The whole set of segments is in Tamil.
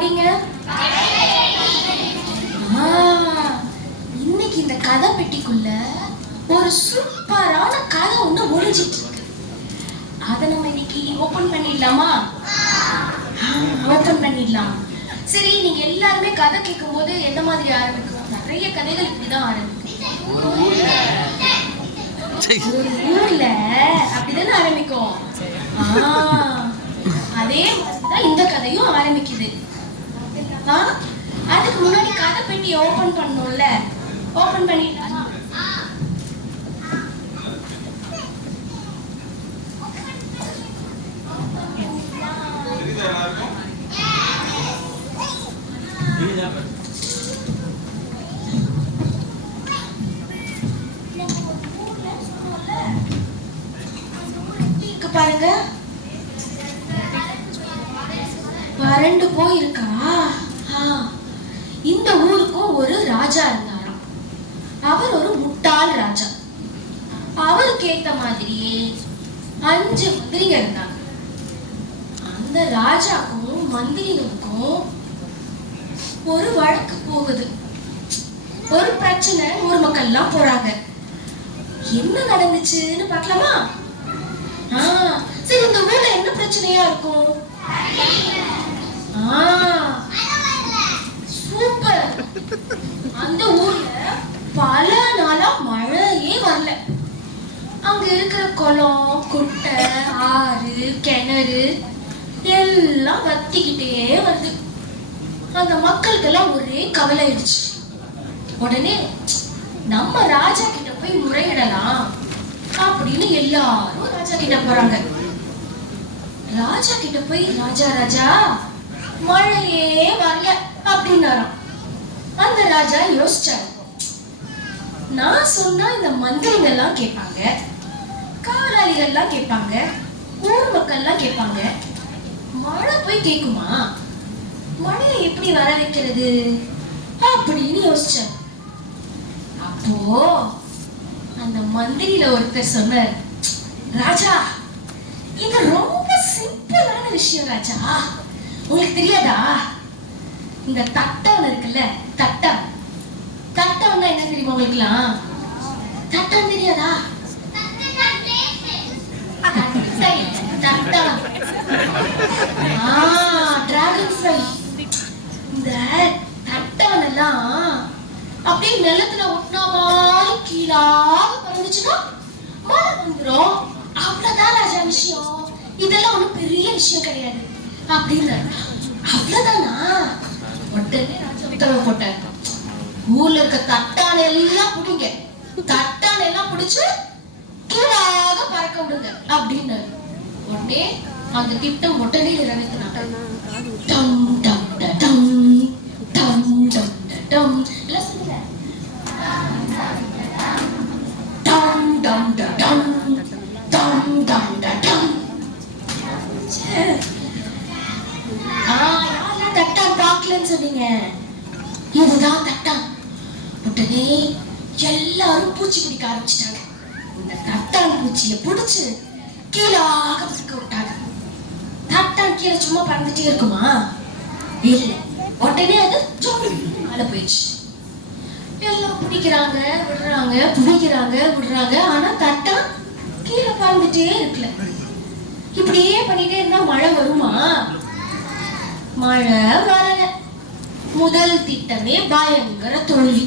படிங்க இன்னைக்கு இந்த கதை பெட்டிக்குள்ள ஒரு சூப்பரான கதை ஒண்ணு ஒளிஞ்சிட்டு இருக்கு அதை நம்ம இன்னைக்கு ஓபன் பண்ணிடலாமா? ஓபன் பண்ணிடலாம். சரி நீங்க எல்லாருமே கதை கேட்கும் போது எந்த மாதிரி ஆரம்பிக்கும் நிறைய கதைகள் இப்படிதான் ஆரம்பிக்கும். ஒரு ஊர்ல. அப்படிதானே ஆரம்பிக்கும். அதே மாதிரிதான் இந்த கதையும் ஆரம்பிக்குது. அதுக்கு முன்னாடி கதை பெட்டி ஓபன் பண்ணோம்ல ஓபன் பண்ணிடலாமா நம்ம ஒரு ஊர்ல சொன்னோம்ல, அந்த ஊர் எப்படி இருக்கு பாருங்க வறண்டு போயிருக்கா ஆ, இந்த ஊருக்கும் ஒரு ராஜா இருந்தாராம் அவர் ஒரு முட்டாள் ராஜா. அவருக்கு ஏத்த மாதிரியே அஞ்சு மந்திரிங்க இருந்தாங்க. அந்த ராஜாக்கும் மந்திரிகளுக்கும் ஒரு வழக்கு போகுது. ஒரு பிரச்சனை ஊர் மக்கள்லாம் போறாங்க. என்ன நடந்துச்சுன்னு பார்க்கலாமா? சரி இந்த ஊர்ல என்ன பிரச்சனையா இருக்கும்? சூப்பர். அந்த ஊர்ல பல நாளா மழையே வரல. அங்க இருக்கிற குளம் குட்டை ஆறு கிணறு எல்லாம் வத்திக்கிட்டே வருது. அந்த மக்களுக்கெல்லாம் ஒரே கவலை ஆயிடுச்சு உடனே நம்ம ராஜா கிட்ட போய் முறையிடலாம் அப்படின்னு எல்லாரும் ராஜா கிட்ட போறாங்க. ராஜா கிட்ட போய் ராஜா ராஜா மழையே வரல அப்படின்னாராம். அந்த ராஜா யோசிச்சாரு. நான் சொன்னா இந்த மந்திரிங்கெல்லாம் கேட்பாங்க. காவலாளிகள்லாம் கேட்பாங்க. ஊர் மக்கள்லாம் கேட்பாங்க. மழை போய் கேக்குமா? மழையை எப்படி வர வைக்கிறது? அப்படின்னு யோசிச்சேன். அப்போ அந்த மந்திரியில ஒருத்தர் சொன்னார் ராஜா இது ரொம்ப சிம்பிளான விஷயம் ராஜா. உங்களுக்கு தெரியாதா? இந்த தட்டம் இருக்குல்ல தட்டை தெரியுமா உங்களுக்குலாம் தட்டம் தெரியாதா? தட்டை, டிராகன் இந்த அப்படியே நிலத்துல ஒட்டினா மாதிரி கீழாக பறந்துச்சுன்னா மழை வந்துடும் அவ்வளவுதான் ராஜா விஷயம். இதெல்லாம் ஒண்ணும் பெரிய விஷயம் கிடையாது. அப்படின்னு அவ்வளவுதானா? உடனே ராஜா உத்தரவு ஊர்ல இருக்க தட்டான எல்லாம் பிடிங்க. தட்டான எல்லாம் பிடிச்சு கீழாக பறக்க விடுங்க அப்படின்னு. உடனே அந்த திட்டம் உடனே நிறைவேற்றினாங்க. டம் டம் ட டம் டம் டம் ட டம். எல்லாம் சொல்லுங்க. டம் டம் ட டம். டம் டம் ட டம். ச்சே. ஆ, யாரெல்லாம் தட்டான் பார்க்கலன்னு சொன்னீங்க? இதுதான் தட்டான். உடனே எல்லாரும் பூச்சி பிடிக்க ஆரம்பிச்சிட்டாங்க. இந்த தட்டான் பூச்சியை பிடிச்சு கீழாக பறக்க விட்டாங்க. தட்டான் கீழே சும்மா பறந்துட்டே இருக்குமா? இல்ல. உடனே அது ஜோடி மேல போயிடுச்சு. எல்லாம் பிடிக்கிறாங்க விடுறாங்க பிடிக்கிறாங்க விடுறாங்க. ஆனா தட்டான் கீழே பறந்துட்டே இருக்குல்ல இப்படியே பண்ணிட்டே இருந்தா மழை வருமா? மழை வரல. முதல் திட்டமே பயங்கர தோல்வி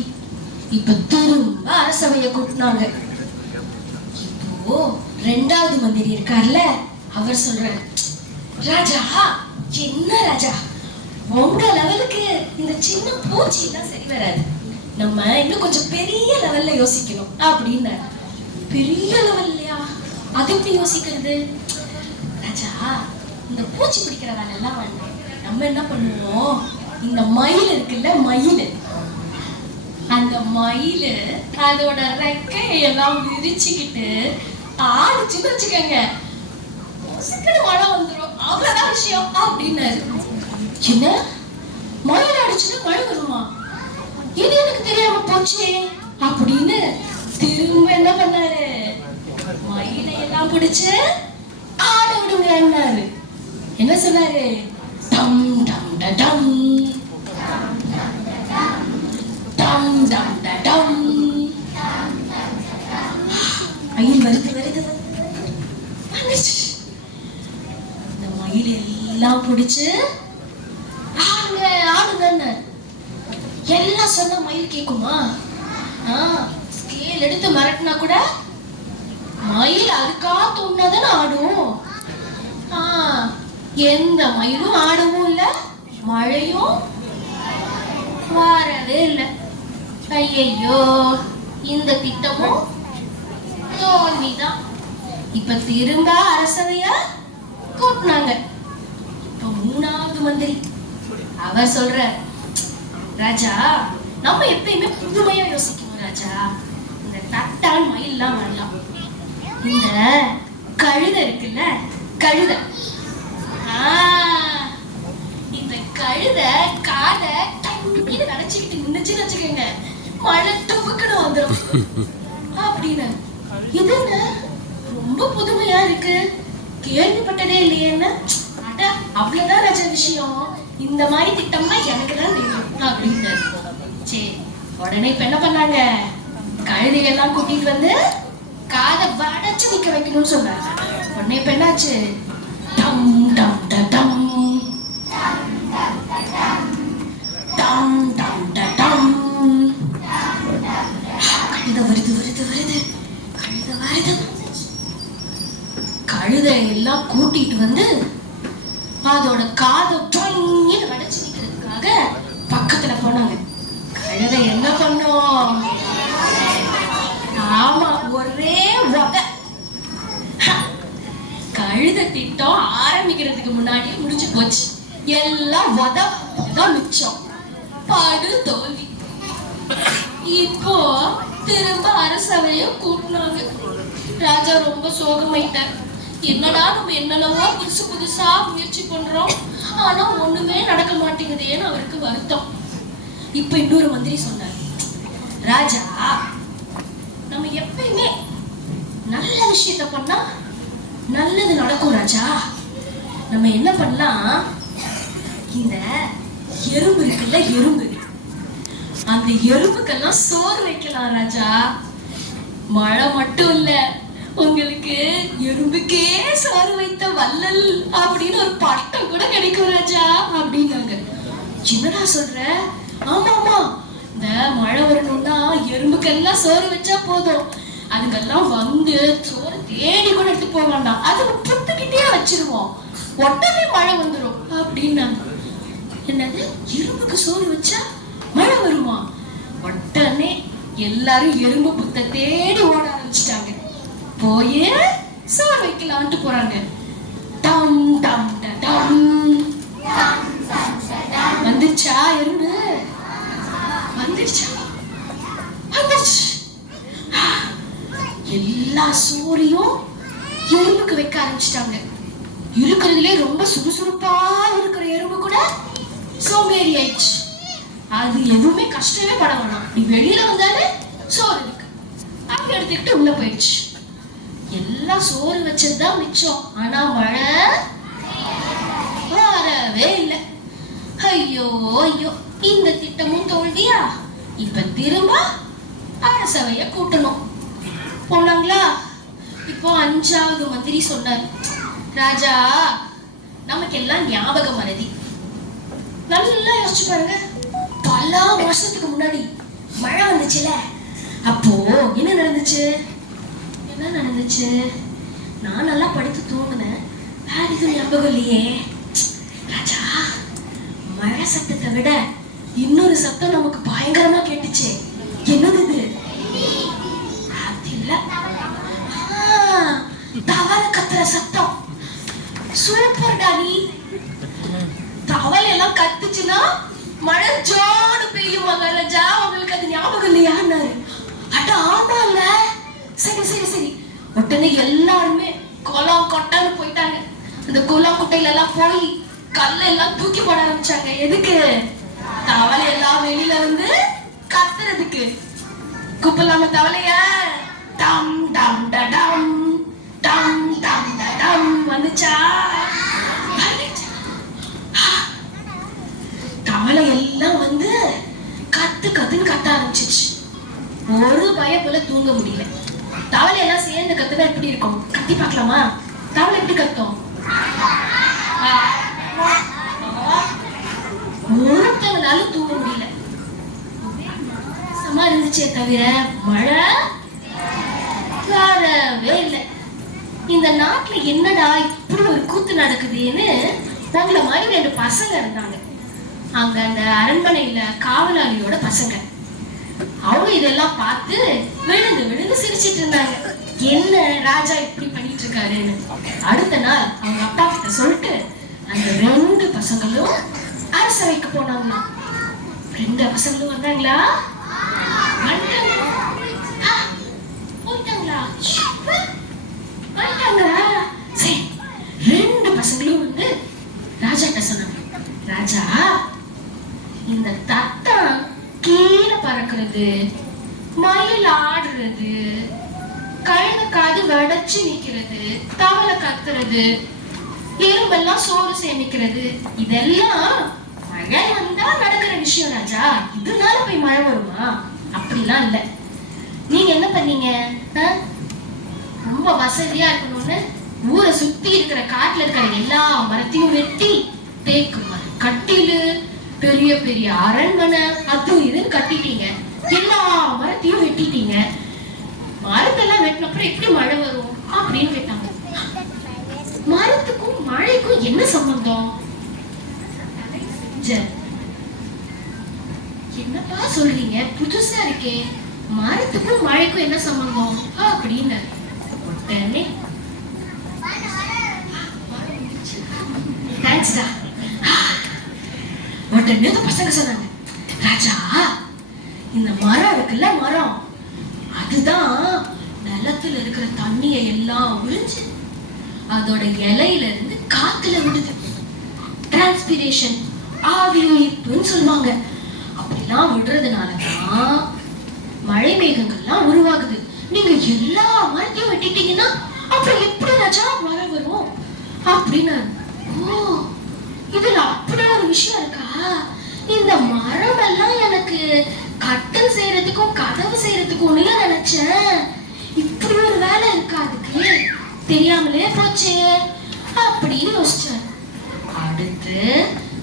இப்ப திரும்ப அரசவைய கூட்டினாங்க இப்போ ரெண்டாவது மந்திரி இருக்கார்ல அவர் சொல்றாரு ராஜா என்ன ராஜா? உங்க லெவலுக்கு இந்த சின்ன பூச்சி எல்லாம் சரி வராது. நம்ம இன்னும் கொஞ்சம் பெரிய லெவல்ல யோசிக்கணும் அப்படின்னு பெரிய லெவல்லையா? அது எப்படி யோசிக்கிறது? ராஜா இந்த பூச்சி பிடிக்கிற வேலை எல்லாம் வேண்டாம். நம்ம என்ன பண்ணுவோம்? இந்த மயில் இருக்குல்ல மயில். அந்த மயிலு அதோட ரெக்கையெல்லாம் விரிச்சுக்கிட்டு ஆடிச்சுன்னு வச்சுக்கோங்க. சிக்கன மழை வந்துடும் அவ்வளவுதான் விஷயம் அப்படின்னாரு. என்ன? மயில் அடிச்சுன்னா மழை வருமா? இது எனக்கு தெரியாம போச்சே அப்படின்னு திரும்ப என்ன பண்ணாரு? மயிலை எல்லாம் பிடிச்சு ஆட விடுங்கன்னாரு என்ன சொன்னாரு? டம் டம் டம். டம் ட டம் மயில் வருது வருது வந்துருச்சு இந்த மயில் எல்லாம் பிடிச்சு ஆடுங்க ஆடுங்கன்னு எல்லாம் சொன்ன மயில் கேக்குமா ஸ்கேல் எடுத்து மிரட்டினா கூட மயில் அதுக்கா தூண்டாதான் ஆடும் எந்த மயிலும் ஆடவும் இல்ல மழையும் வரவே இல்லை ஐயையோ இந்த திட்டமும் தோல்விதான். இப்ப திரும்ப அரசவைய? கூட்டினாங்க. இப்ப மூணாவது மந்திரி. அவர் சொல்ற ராஜா நம்ம எப்பயுமே புதுமையா யோசிக்கணும் ராஜா. இந்த தட்டான் மயிலாம் வரலாம். இந்த கழுதை இருக்குல்ல கழுதை. இந்த கழுத காதை டக்குன்னு நினைச்சுக்கிட்டு நின்னுச்சுன்னு வச்சுக்கோங்க. மழை துப்புக்குன்னு வந்துடும் அப்படின்னு. இது ரொம்ப புதுமையா இருக்கு. கேள்விப்பட்டதே இல்லையேன்னு? அட அவ்வளவுதான் ராஜா விஷயம். இந்த மாதிரி திட்டம்னா எனக்கு தான் தெரியும் அப்படின்னு. சரி உடனே இப்ப என்ன பண்ணாங்க? கழுதையெல்லாம் கூட்டிட்டு வந்து காதை வடைச்சு நிக்க வைக்கணும்னு சொன்னாங்க. உடனே இப்ப என்னாச்சு டம் டம் ட டம் டம் டம் ட டம் கழுதை வருது வருது வருது கழுதை வருது கழுதை எல்லாம் கூட்டிட்டு வந்து அதோட காதை டொய்ன்னு வடைச்சு நிக்கிறதுக்காக பக்கத்துல போனாங்க கழுதை என்ன பண்ணும் ஆமா ஒரே வகை கழுத திட்டம் ஆரம்பிக்கிறதுக்கு முன்னாடியே முடிஞ்சு போச்சு. எல்லாம் வத மிச்சம். பாடு தோல்வி. இப்போ திரும்ப அரசவைய கூட்டினாங்க ராஜா ரொம்ப சோகமாயிட்டார். என்னடா நம்ம என்னென்னவோ புதுசு புதுசா முயற்சி பண்றோம். ஆனா ஒண்ணுமே நடக்க மாட்டேங்குதேன்னு அவருக்கு வருத்தம். இப்ப இன்னொரு மந்திரி சொன்னார். ராஜா நம்ம எப்பயுமே நல்ல விஷயத்த பண்ணா நல்லது நடக்கும் ராஜா. நம்ம என்ன பண்ணலாம்? இந்த எறும்பு இருக்குல்ல எறும்பு. அந்த எறும்புக்கெல்லாம் சோறு வைக்கலாம் ராஜா. மழை மட்டும் இல்ல உங்களுக்கு எறும்புக்கே சோறு வைத்த வள்ளல் அப்படின்னு ஒரு பட்டம் கூட கிடைக்கும் ராஜா அப்படின்னாங்க. என்னடா சொல்ற? ஆமா ஆமா. இந்த மழை வரணும்னா எறும்புக்கெல்லாம் சோறு வச்சா போதும். அதுங்கெல்லாம் வந்து சோறு ஏணி கூட எடுத்து போக வேண்டாம். அது புத்துக்கிட்டே வச்சிருவோம். உடனே மழை வந்துடும் அப்படின்னாங்க. என்னது? எறும்புக்கு சோறு வச்சா மழை வருமா? உடனே எல்லாரும் எறும்பு புத்த தேடி ஓட ஆரம்பிச்சிட்டாங்க. போயே சோறு வைக்கலான்ட்டு போறாங்க. டம் டம் டம். வந்துருச்சா எறும்பு வந்துருச்சா? வந்துருச்சு. எல்லா சோறையும் எறும்புக்கு வைக்க ஆரம்பிச்சிட்டாங்க. இருக்கிறதுலே ரொம்ப சுறுசுறுப்பா இருக்கிற எறும்பு கூட சோம்பேறி ஆயிடுச்சு. அது எதுவுமே கஷ்டமே பட வேணாம். நீ வெளியில வந்தாலே சோறு இருக்கு. அப்படி எடுத்துக்கிட்டு உள்ள போயிடுச்சு. எல்லாம் சோறு வச்சதுதான் மிச்சம். ஆனா மழை வரவே இல்லை. ஐயோ ஐயோ இந்த திட்டமும் தோல்வியா? இப்ப திரும்ப அரசவைய கூட்டணும். போனாங்களா இப்போ அஞ்சாவது மந்திரி சொன்னார் ராஜா நமக்கு எல்லாம் ஞாபக மறதி நல்லா யோசிச்சு பாருங்க. பல வருஷத்துக்கு முன்னாடி மழை வந்துச்சுல. அப்போ என்ன நடந்துச்சு? என்ன நடந்துச்சு? நான் நல்லா படுத்து தூங்கினேன். வேற எதுவும் ஞாபகம் இல்லையே. ராஜா மழை சத்தத்தை விட இன்னொரு சத்தம் நமக்கு பயங்கரமா கேட்டுச்சு. என்னது இது? தவளை சத்தம். சூப்பர் நீ தவளை எல்லாம் கத்துச்சுன்னா மழை ஜோடு பெய்யும் மகாராஜா. உங்களுக்கு அது ஞாபகம் இல்லையான்னாரு. அட ஆமாங்க. சரி சரி சரி. உடனே எல்லாருமே குளம் கொட்டான்னு போயிட்டாங்க. அந்த குளம் குட்டையில எல்லாம் போய் கல்ல எல்லாம் தூக்கி போட ஆரம்பிச்சாங்க. எதுக்கு? தவளை எல்லாம் வெளியில வந்து கத்துறதுக்கு. கூப்பிடலாம தவளைய? டம் டம் டம். தவளை எல்லாம் வந்து கத்து கத்துன்னு கத்த ஆரம்பிச்சிச்சு ஒரு பய போல தூங்க முடியல. தவளை எல்லாம் சேர்ந்து கத்துனா எப்படி இருக்கும்? கத்தி பார்க்கலாமா? தவளை எப்படி கத்தும்? ஒருத்தவங்களால தூங்க முடியல. சமா இருந்துச்சே தவிர மழை வரவே இல்லை. இந்த நாட்டுல என்னடா இப்படி ஒரு கூத்து நடக்குதுன்னு உங்களை மாதிரி ரெண்டு பசங்க இருந்தாங்க. அங்க அந்த அரண்மனையில காவலாளியோட பசங்க. அவங்க இதெல்லாம் பார்த்து விழுந்து விழுந்து சிரிச்சிட்டு இருந்தாங்க. என்ன ராஜா இப்படி பண்ணிட்டு இருக்காருன்னு அடுத்த நாள் அவங்க அப்பா கிட்ட சொல்லிட்டு அந்த ரெண்டு பசங்களும் அரசவைக்கு போனாங்களாம். ரெண்டு பசங்களும் வந்தாங்களா வந்தாங்க. ஆ, போயிட்டாங்களா ஷிப்பு. போயிட்டாங்களா சரி ரெண்டு பசங்களும் வந்து ராஜா கிட்ட சொன்னாங்க ராஜா இந்த தத்தம் கீழே பறக்கிறது மயில் ஆடுறது கழுத காது வடைச்சு நிக்கிறது தவளை கத்துறது எறும்பெல்லாம் சோறு சேமிக்கிறது இதெல்லாம் மழை வந்தா நடக்கிற விஷயம் ராஜா. இதனால போய் மழை வருமா? அப்படிலாம் இல்ல. நீங்க என்ன பண்ணீங்க? ரொம்ப வசதியா இருக்கணும்னு ஊரை சுத்தி இருக்கிற காட்டுல இருக்கிற எல்லா மரத்தையும் வெட்டி தேக்கு மரம் கட்டிலு பெரிய பெரிய அரண்மனை அது இதுன்னு கட்டிட்டீங்க. எல்லா மரத்தையும் வெட்டிட்டீங்க. மரத்தெல்லாம் வெட்டினப்புறம் எப்படி மழை வரும்? அப்படின்னு கேட்டாங்க. மரத்துக்கும் மழைக்கும் என்ன சம்பந்தம்? என்னப்பா சொல்றீங்க? புதுசா இருக்கே. மரத்துக்கும் மழைக்கும் என்ன சம்பந்தம்? அப்படின்னு. உடனே தேங்க்ஸ்டா உடனே பசங்க சொன்னாங்க ராஜா இந்த மரம் இருக்குல்ல மரம்? அதுதான் நிலத்துல இருக்கிற தண்ணியை எல்லாம் உறிஞ்சு அதோட இலையில இருந்து காத்துல விடுது. டிரான்ஸ்பிரேஷன் ஆவி சொல்லுவாங்க. அப்படிலாம் விடுறதுனாலதான் மழை மேகங்கள்லாம் உருவாகுது. நீங்க எல்லா மரத்தையும் வெட்டிட்டீங்கன்னா அப்புறம் எப்படி ராஜா மழை வரும்? அப்படின்னு ஓ இதுல அப்படி ஒரு விஷயம் இருக்கா? இந்த மரம் எல்லாம் எனக்கு கட்டல் செய்யறதுக்கும் கதவு செய்யறதுக்கும் நினைச்சேன். இப்படி ஒரு வேலை இருக்கா அதுக்கு? தெரியாமலே போச்சே அப்படின்னு யோசிச்சாரு அடுத்து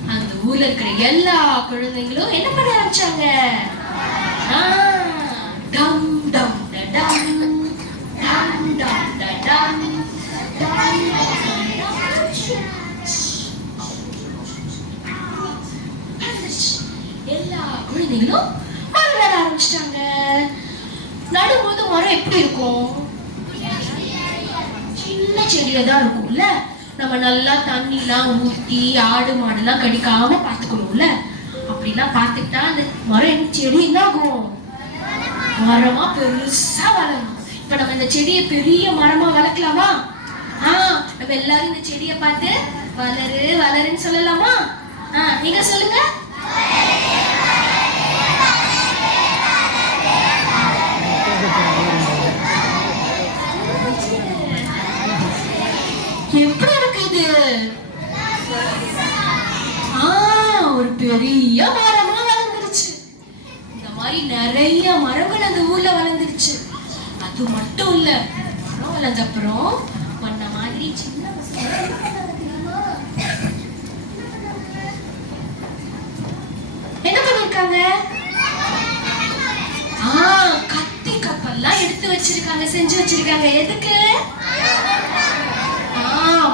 அந்த ஊர்ல இருக்கிற எல்லா குழந்தைங்களும் என்ன பண்ண ஆரம்பிச்சாங்க ஆ, டம் டம் டம், டம் டம் டம், எல்லா குழந்தைகளும் மரம் நட ஆரம்பிச்சிட்டாங்க நடும்போது மரம் எப்படி இருக்கும் சின்ன தான் இருக்கும்ல. நம்ம நல்லா தண்ணிலாம் ஊத்தி ஆடு மாடுலாம் கடிக்காம பார்த்துக்கணும்ல. அப்படிலாம் பார்த்துக்கிட்டா அந்த மரம் என்ன செடி என்ன ஆகும் மரமா பெருசா வளரும். இப்ப நம்ம இந்த செடியை பெரிய மரமா வளர்க்கலாமா? ஆ நம்ம எல்லாரும் இந்த செடியை பார்த்து வளரு வளருன்னு சொல்லலாமா? ஆ நீங்க சொல்லுங்க. எப்படி இருக்கு இது ஒரு பெரிய மரமா வளர்ந்துருச்சு. இந்த மாதிரி நிறைய மரங்கள் அந்த ஊர்ல வளர்ந்துருச்சு. அது மட்டும் இல்ல மரம் வளர்ந்த அப்புறம் பண்ண மாதிரி சின்ன என்ன பண்ணிருக்காங்க? கத்தி கப்பல்லாம் எடுத்து வச்சிருக்காங்க செஞ்சு வச்சிருக்காங்க. எதுக்கு?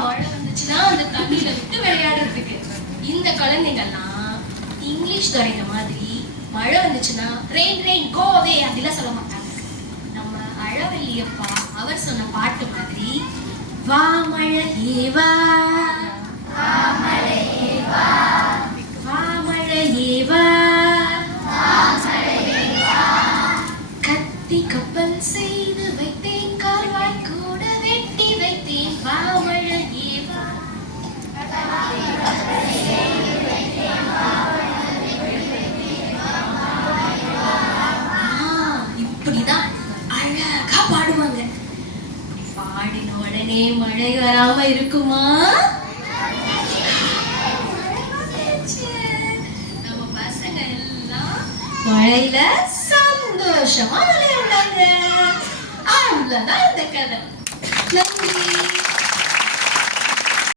மழை வந்துச்சுன்னா அந்த தண்ணியில விட்டு விளையாடுறதுக்கு. இந்த குழந்தைங்கள்லாம் இங்கிலீஷ் துறைங்க மாதிரி மழை வந்துச்சுன்னா ரெயின் ரெயின் கோவே அப்படிலாம் சொல்ல மாட்டாங்க. நம்ம அழவல்லியப்பா அவர் சொன்ன பாட்டு மாதிரி வா மழை ஏவா வா கத்தி கப்பல் செய் மழை வராம இருக்குமா? நம்ம பசங்க எல்லாம் மழையில சந்தோஷமா விளையாடுறாங்க அவ்வளவுதான் இந்த கதை. நன்றி.